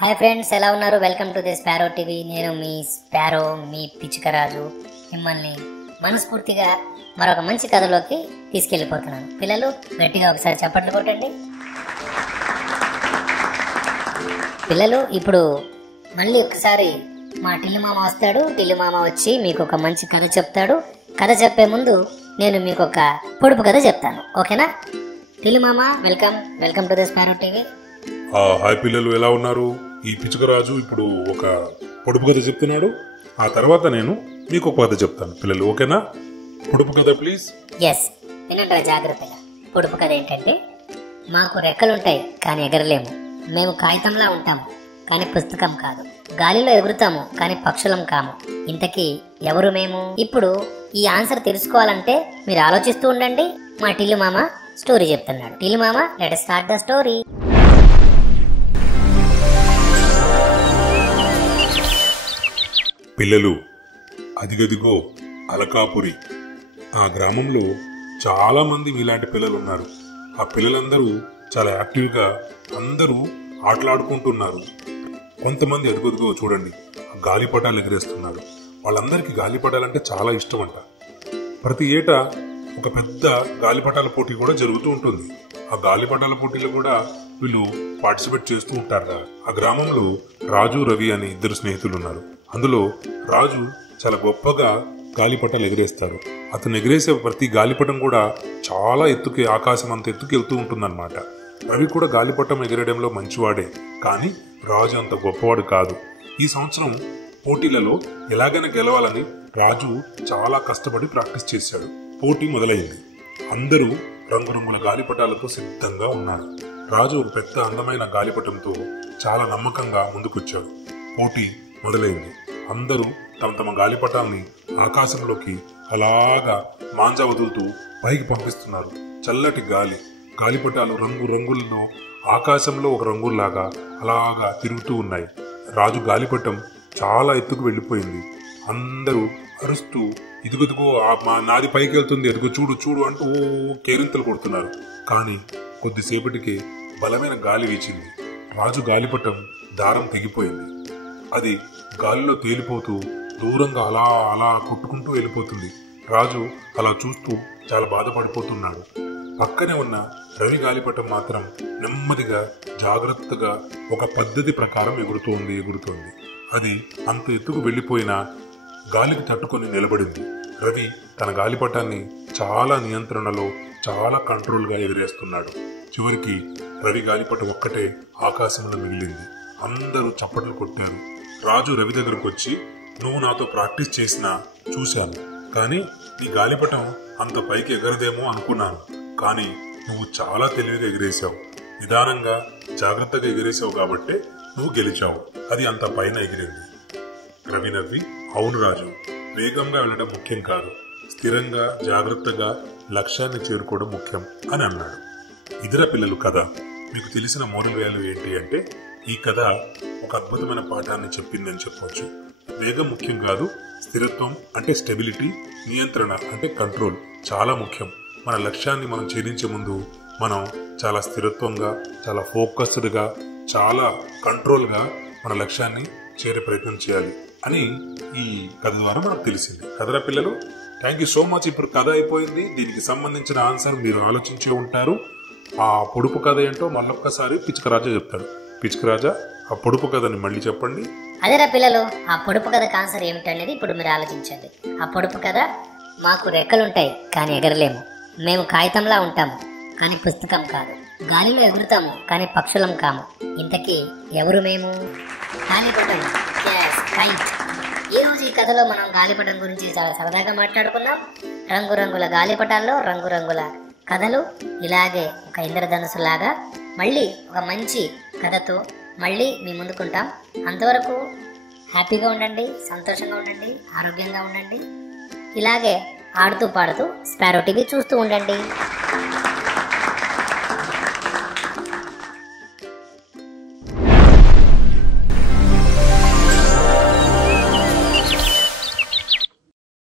Hi friends, ఎలా ఉన్నారు? Welcome to the sparrow TV. నేను మీ స్పారో, మీ పిచ్చుకరాజు. మిమ్మల్ని మనస్ఫూర్తిగా మరొక మంచి కథలోకి తీసుకెళ్ళిపోతున్నాను. పిల్లలు గట్టిగా ఒకసారి చప్పట్లు కొట్టండి. పిల్లలు, ఇప్పుడు మళ్ళీ ఒకసారి మా టిల్లు మామ వస్తాడు. టిల్లు మామ వచ్చి మీకు ఒక మంచి కథ చెప్తాడు. కథ చెప్పే ముందు నేను మీకు ఒక పొడుపు కథ చెప్తాను, ఓకేనా? టిల్లు మామ, welcome to the sparrow TV. Hi పిల్లలు, ఎలా ఉన్నారు? ఈ పిచ్చుకరాజు ఇప్పుడు ఒక పొడుపు కథ చెప్తున్నాడు. ఆ తర్వాత నేను మీకు ఒక కథ చెప్తాను. పిల్లలు ఓకేనా? పొడుపు కథ ప్లీజ్. ఎస్, వినండి జాగ్రత్తగా. పొడుపు కథ ఏంటంటే, మాకు రెక్కలుంటాయి కానీ ఎగరలేము. మేము కాగితంలా ఉంటాము కానీ పుస్తకం కాదు. గాలిలో ఎగురుతాము కానీ పక్షులం కాము. ఇంతకీ ఎవరు మేము? ఇప్పుడు ఈ ఆన్సర్ తెలుసుకోవాలంటే మీరు ఆలోచిస్తూ ఉండండి. మా టిల్లు మామ స్టోరీ చెప్తున్నాడు. టిల్లు మామ, let us start the story. పిల్లలు, అదిగదిగో అలకాపురి. ఆ గ్రామంలో చాలా మంది ఇలాంటి పిల్లలు ఉన్నారు. ఆ పిల్లలందరూ చాలా యాక్టివ్గా అందరూ ఆటలాడుకుంటున్నారు. కొంతమంది అదిగదిగో చూడండి, గాలిపటాలు ఎగిరేస్తున్నారు. వాళ్ళందరికీ గాలిపటాలంటే చాలా ఇష్టం అంట. ప్రతి ఏటా ఒక పెద్ద గాలిపటాల పోటీ కూడా జరుగుతూ ఉంటుంది. ఆ గాలిపటాల పోటీలో కూడా వీళ్ళు పార్టిసిపేట్ చేస్తూ ఉంటారు. ఆ గ్రామంలో రాజు, రవి అని ఇద్దరు స్నేహితులు ఉన్నారు. అందులో రాజు చాలా గొప్పగా గాలిపటాలు ఎగిరేస్తాడు. అతను ఎగిరేసే ప్రతి గాలిపటం కూడా చాలా ఎత్తుకి, ఆకాశం అంత ఎత్తుకి వెళ్తూ ఉంటుందన్నమాట. రవి కూడా గాలిపటం ఎగిరేయడంలో మంచివాడే, కానీ రాజు అంత గొప్పవాడు కాదు. ఈ సంవత్సరం పోటీలలో ఎలాగైనా గెలవాలని రాజు చాలా కష్టపడి ప్రాక్టీస్ చేశాడు. పోటీ మొదలైంది. అందరూ రంగురంగుల గాలిపటాలతో సిద్ధంగా ఉన్నారు. రాజు ఒక పెద్ద అందమైన గాలిపటంతో చాలా నమ్మకంగా ముందుకొచ్చాడు. పోటీ మొదలైంది. అందరూ తమ తమ గాలిపటాన్ని ఆకాశంలోకి అలాగా మాంజా వదులుతూ పైకి పంపిస్తున్నారు. చల్లటి గాలి, గాలిపటాలు రంగు రంగుల్లో ఆకాశంలో ఒక రంగుల్లాగా అలాగా తిరుగుతూ ఉన్నాయి. రాజు గాలిపటం చాలా ఎత్తుకు వెళ్ళిపోయింది. అందరూ అరుస్తూ, ఇదిగొదిగో నాది పైకి వెళ్తుంది, ఎదుగు చూడు చూడు అంటూ కేరింతలు కొడుతున్నారు. కానీ కొద్దిసేపటికే బలమైన గాలి వీచింది. రాజు గాలిపటం దారం తెగిపోయింది. అది గాలిలో తేలిపోతూ దూరంగా అలా అలా కొట్టుకుంటూ వెళ్ళిపోతుంది. రాజు అలా చూస్తూ చాలా బాధపడిపోతున్నాడు. పక్కనే ఉన్న రవి గాలిపటం మాత్రం నెమ్మదిగా, జాగ్రత్తగా ఒక పద్ధతి ప్రకారం ఎగురుతోంది. అది అంత ఎత్తుకు వెళ్ళిపోయినా గాలికి తట్టుకొని నిలబడింది. రవి తన గాలిపటాన్ని చాలా నియంత్రణలో, చాలా కంట్రోల్గా ఎగిరేస్తున్నాడు. చివరికి రవి గాలిపటం ఒక్కటే ఆకాశంలో మిగిలింది. అందరూ చప్పట్లు కొట్టారు. రాజు రవి దగ్గరకు వచ్చి, నువ్వు నాతో ప్రాక్టీస్ చేసినా చూశాను, కానీ నీ గాలిపటం అంత పైకి ఎగరదేమో అనుకున్నాను. కానీ నువ్వు చాలా తెలివిగా ఎగిరేశావు, నిదానంగా జాగ్రత్తగా ఎగిరేశావు కాబట్టే నువ్వు గెలిచావు. అది అంత పైన ఎగిరింది. రవి నవ్వి, అవును రాజు, వేగంగా వెళ్ళడం ముఖ్యం కాదు, స్థిరంగా జాగ్రత్తగా లక్ష్యాన్ని చేరుకోవడం ముఖ్యం అని అన్నాడు. ఇతర పిల్లలు కథ మీకు తెలిసిన మోరల్ వాల్యూ ఏంటి అంటే, ఈ కథ ఒక అద్భుతమైన పాఠాన్ని చెప్పిందని చెప్పవచ్చు. వేగం ముఖ్యం కాదు, స్థిరత్వం అంటే స్టెబిలిటీ, నియంత్రణ అంటే కంట్రోల్ చాలా ముఖ్యం. మన లక్ష్యాన్ని మనం ఛేదించే ముందు మనం చాలా స్థిరత్వంగా, చాలా ఫోకస్డ్గా, చాలా కంట్రోల్గా మన లక్ష్యాన్ని చేరే ప్రయత్నం చేయాలి అని ఈ కథ ద్వారా మనకు తెలిసింది. కదరా పిల్లలు? Thank you so much. ఇప్పుడు కథ అయిపోయింది. దీనికి సంబంధించిన ఆన్సర్ మీరు ఆలోచించే ఉంటారు. ఆ పొడుపు కథ ఏంటో మళ్ళొక్కసారి పిచ్చుకరాజా చెప్తాడు. పిచ్చుకరాజా, ఆ పొడుపు కథని మళ్ళీ చెప్పండి. అదేరా పిల్లలు, ఆ పొడుపు కథకు ఆన్సర్ ఏమిటనేది ఇప్పుడు మీరు ఆలోచించండి. ఆ పొడుపు కథ, మాకు రెక్కలుంటాయి కానీ ఎగరలేము. మేము కాగితంలా ఉంటాము కానీ పుస్తకం కాదు. గాలిలో ఎగురుతాము కానీ పక్షులం కాము. ఇంతకీ ఎవరు మేము? గాలిపటం. కైట్. ఈ రోజు ఈ కథలో మనం గాలిపటం గురించి చాలా సరదాగా మాట్లాడుకున్నాం. రంగురంగుల గాలిపటాల్లో రంగురంగుల కథలు. ఇలాగే ఒక ఇంద్రధనుసు లాగా మళ్ళీ ఒక మంచి కథతో మళ్ళీ మీ ముందుకుంటాం. అంతవరకు హ్యాపీగా ఉండండి, సంతోషంగా ఉండండి, ఆరోగ్యంగా ఉండండి. ఇలాగే ఆడుతూ పాడుతూ స్పారో టీవీ చూస్తూ ఉండండి.